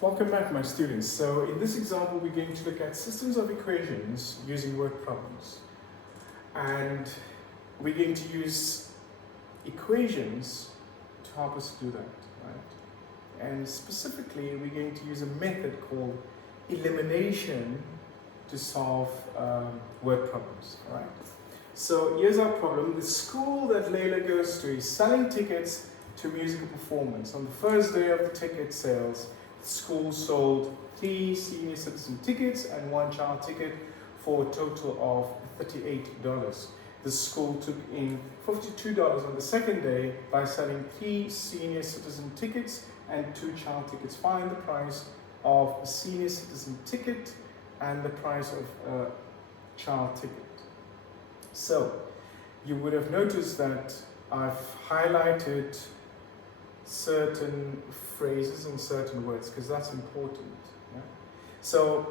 Welcome back, my students. So in this example, we're going to look at systems of equations using word problems. And we're going to use equations to help us do that, right? And specifically, we're going to use a method called elimination to solve word problems, right? So here's our problem. The school that Layla goes to is selling tickets to a musical performance. On the first day of the ticket sales, the school sold 3 senior citizen tickets and 1 child ticket for a total of $38. The school took in $52 on the second day by selling 3 senior citizen tickets and 2 child tickets. Find the price of a senior citizen ticket and the price of a child ticket. So you would have noticed that I've highlighted certain phrases and certain words because that's important. Yeah? So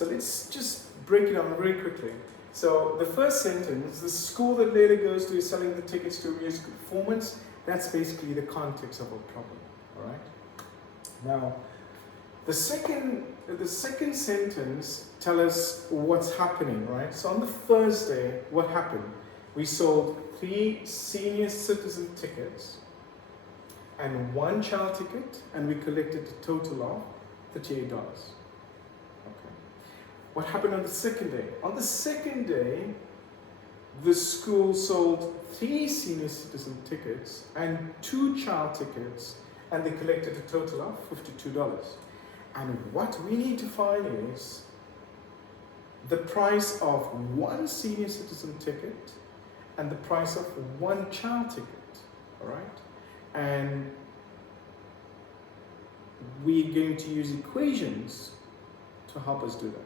let's just break it down very quickly. So the first sentence, the school that Layla goes to is selling the tickets to a musical performance. That's basically the context of our problem. All right. Now, the second sentence tells us what's happening, right? So on the first day, what happened? We sold 3 senior citizen tickets and 1 child ticket, and we collected a total of $38. Okay. What happened on the second day? On the second day, the school sold 3 senior citizen tickets and 2 child tickets, and they collected a total of $52. And what we need to find is the price of 1 senior citizen ticket and the price of 1 child ticket, all right? And we're going to use equations to help us do that.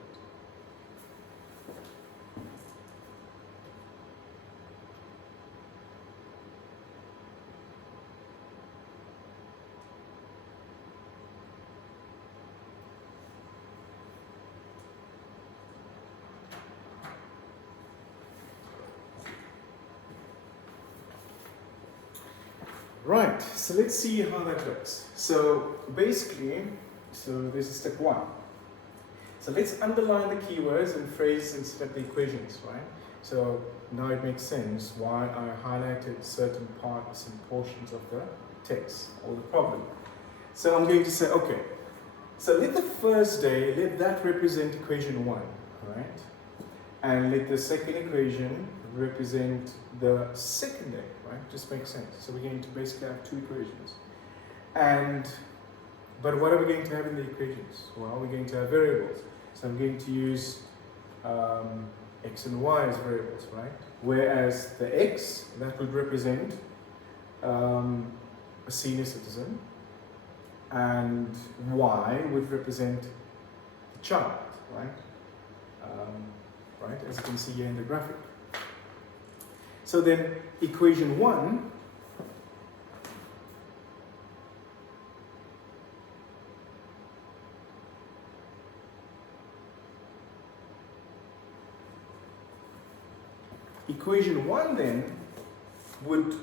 Right, so let's see how that looks. So basically, this is step 1. So let's underline the keywords and phrases instead of the equations, right? So now it makes sense why I highlighted certain parts and portions of the text or the problem. So I'm going to say, okay, so let the first day, let that represent equation 1, right? And let the second equation represent the second day, right? Just makes sense. So we're going to basically have 2 equations. But what are we going to have in the equations? Well, we're going to have variables. So I'm going to use x and y as variables, right? Whereas the x, that would represent a senior citizen, and y would represent the child, right? Right, as you can see here in the graphic. So then equation 1 then would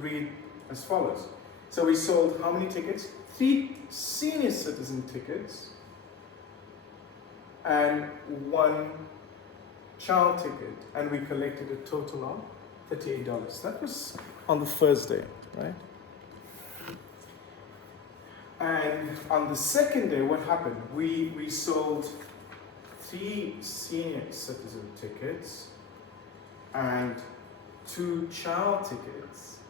read as follows. So we sold how many tickets? 3 senior citizen tickets and 1 child ticket, and we collected a total of $38. That was on the first day, right? And on the second day, what happened? We sold 3 senior citizen tickets and 2 child tickets,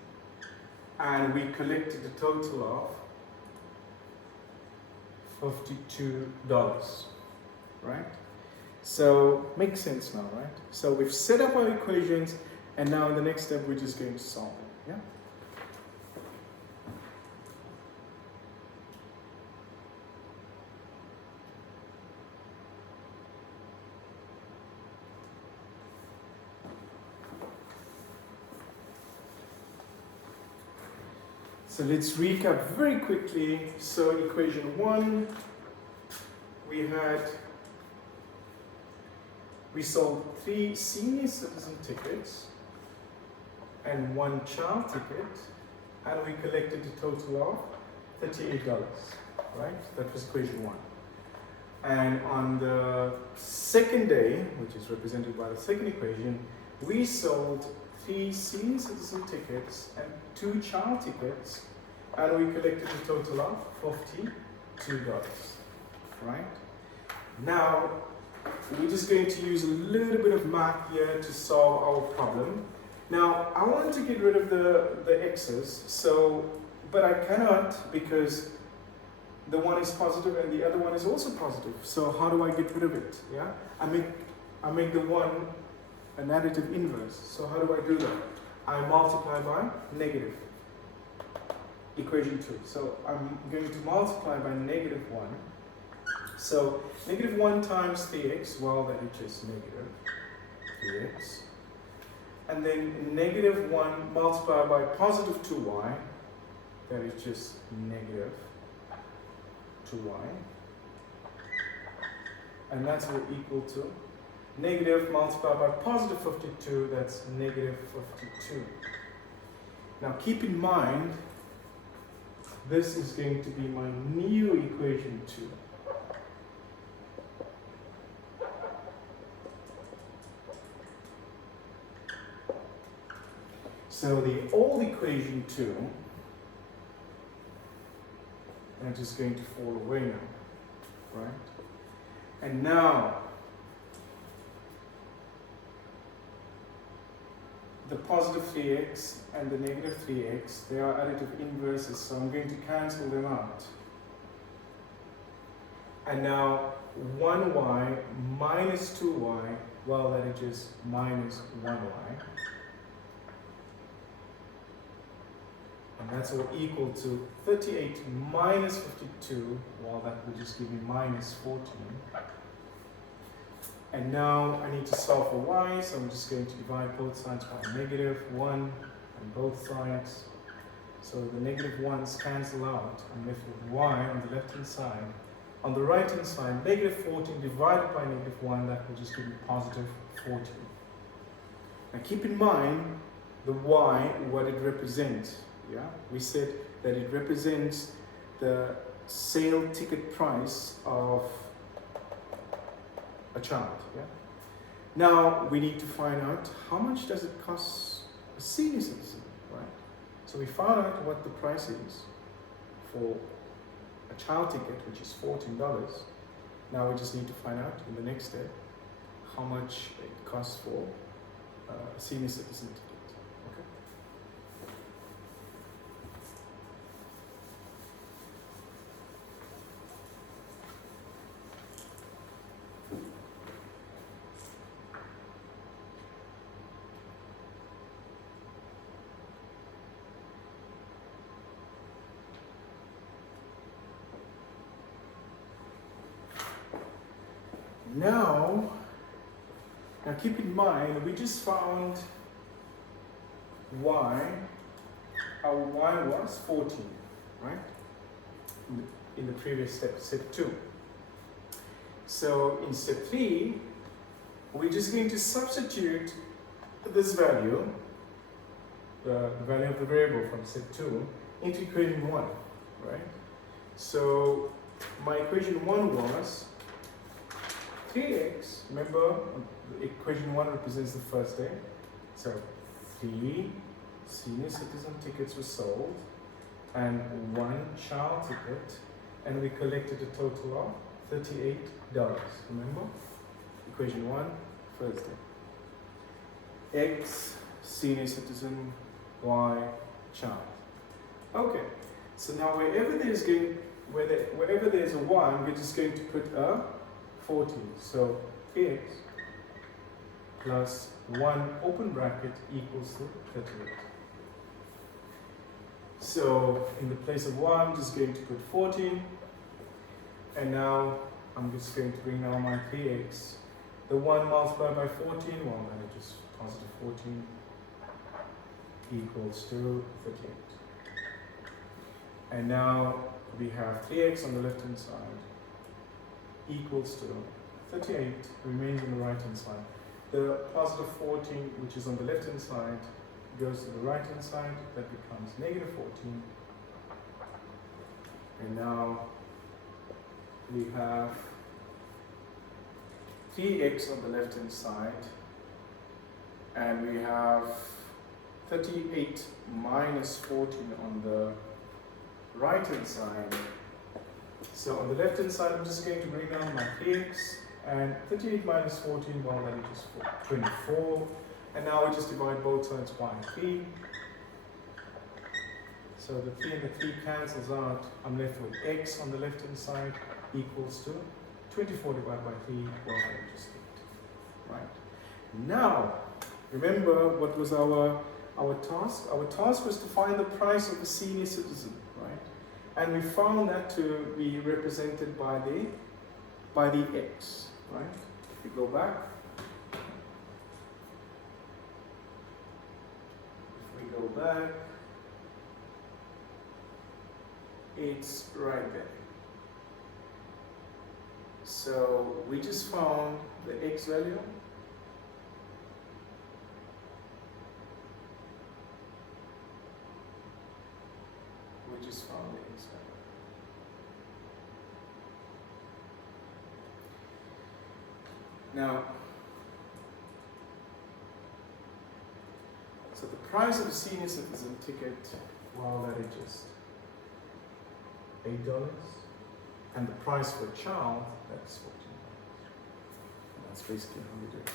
and we collected a total of $52, right? So, makes sense now, right? So we've set up our equations, and now in the next step, we're just going to solve it, yeah? So let's recap very quickly. So equation 1, we sold 3 senior citizen tickets and 1 child ticket, and we collected a total of $38. right? That was equation 1. And on the second day, which is represented by the second equation, we sold 3 senior citizen tickets and 2 child tickets, and we collected a total of $52, right? Now, we're just going to use a little bit of math here to solve our problem. Now, I want to get rid of the x's, but I cannot because the one is positive and the other one is also positive. So how do I get rid of it? Yeah, I make the one an additive inverse. So how do I do that? I multiply by negative. Equation 2. So I'm going to multiply by negative 1. So negative 1 times 3x, well, that is just negative 3x. And then negative 1 multiplied by positive 2y, that is just negative 2y. And that's what equal to negative multiplied by positive 52, that's negative 52. Now keep in mind, this is going to be my new equation 2. So the old equation 2, and it's just going to fall away now, right? And now, the positive 3x and the negative 3x, they are additive inverses, so I'm going to cancel them out. And now, 1y minus 2y, well, that is just minus 1y. And that's all equal to 38 minus 52, well, that will just give me minus 14. And now I need to solve for y, so I'm just going to divide both sides by negative 1 on both sides. So the negative 1's cancel out. I'm left with y on the left-hand side. On the right-hand side, negative 14 divided by negative 1, that will just give me positive 14. Now keep in mind the y, what it represents. Yeah, we said that it represents the sale ticket price of a child. Yeah. Now we need to find out how much does it cost a senior citizen, right? So we found out what the price is for a child ticket, which is $14. Now we just need to find out in the next step how much it costs for a senior citizen ticket. Now keep in mind, we just found y, our y was 14, right? In the previous step, step 2. So in step 3, we're just going to substitute this value, the value of the variable from step 2, into equation 1, right? So my equation 1 was 3x, remember, equation 1 represents the first day. So 3 senior citizen tickets were sold and 1 child ticket, and we collected a total of $38. Remember? Equation 1, first day. X, senior citizen, Y, child. Okay, so now wherever there's a 1, we're just going to put a 14. So 3x plus 1 open bracket equals to 38. So in the place of 1, I'm just going to put 14. And now I'm just going to bring down my 3x. The 1 multiplied by 14, well, then it just positive 14 equals to 38. And now we have 3x on the left hand side equals to 38, remains on the right hand side. The positive 14, which is on the left hand side, goes to the right hand side, that becomes negative 14. And now we have 3x on the left hand side, and we have 38 minus 14 on the right hand side. So on the left hand side, I'm just going to bring down my 3x, and 38 minus 14, well, that is just 24. And now we just divide both sides by 3. So the 3 and the 3 cancels out. I'm left with x on the left hand side equals to 24 divided by 3, well, that is just 8. Right. Now, remember what was our task? Our task was to find the price of a senior citizen, right? And we found that to be represented by the x, right? If we go back, it's right there. So we just found the x value. We just found the x value. Now, so the price of a senior citizen ticket, well, that is just $8, and the price for a child, that's $14. And that's basically how we do it.